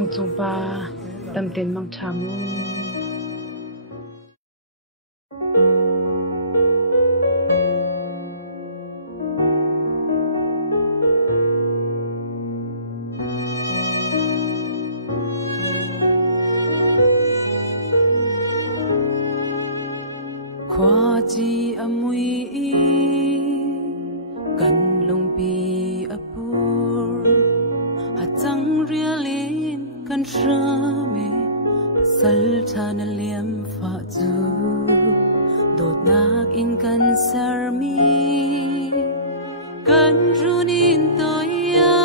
chung chung ba tam ten mang thamu qua chi amui kan lung pi apur hatang rialin kan shame sal thana liam fa chu dot nak in kan sarmi kan runin toya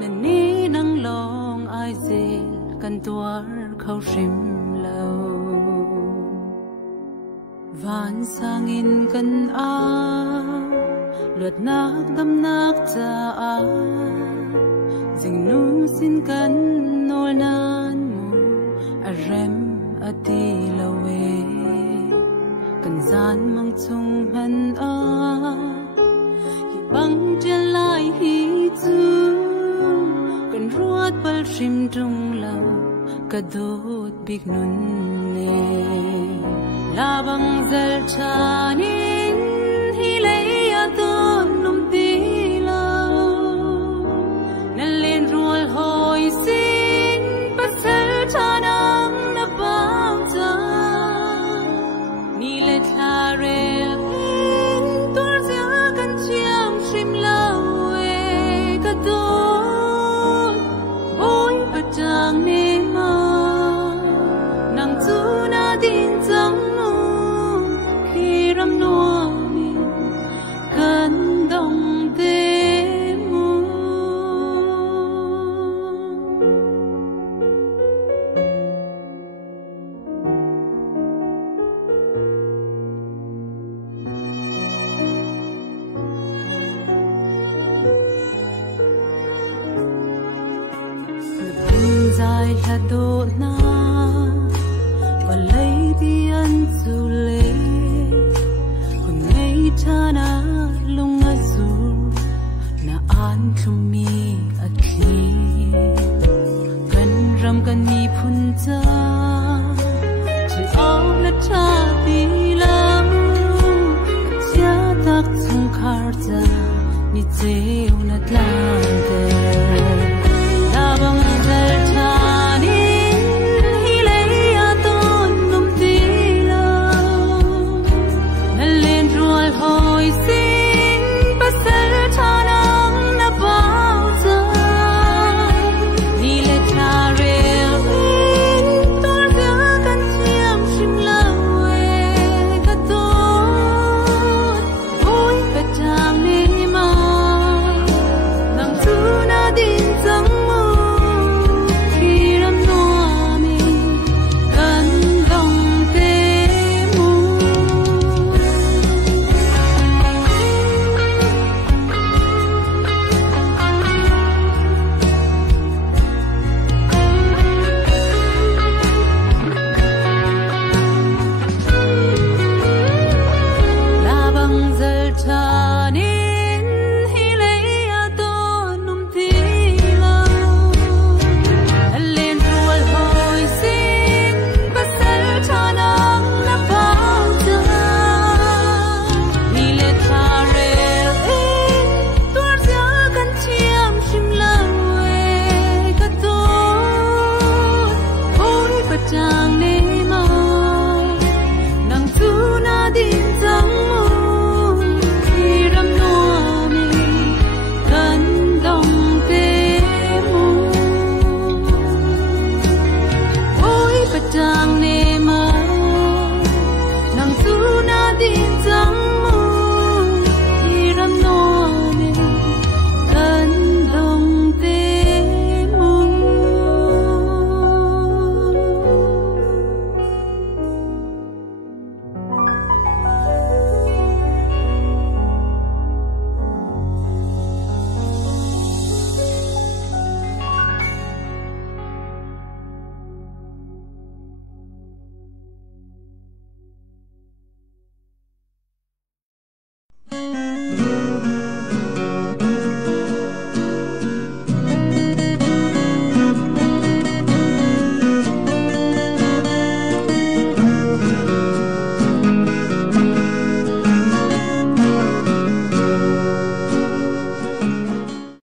nani nang long ai zel kan tuar khau rim lo van sangin kan a luat nak dam nak cha a jing nu sin kan nol nan mu a rem a ti lawe kan zan mang chung han a hi bang chen lai hi chu kan ruat pal rim tung lau ka dot big nun ne la bang zal chanin hi lei a ton num ti lo na len rual hoi sin pa sal chanam na bang cha ni le thla re tur zia kan chiam shim lao e ka do oi pa chang ne ma nang chu na din chang ram nuông cần đông đêm mù dài là độ na và lấy đi ăn dù lê chana lung azul na an thumi athi kan ram kan ni phun cha chi ong na tha ti lam cha tak chung khar cha ni cheu na tla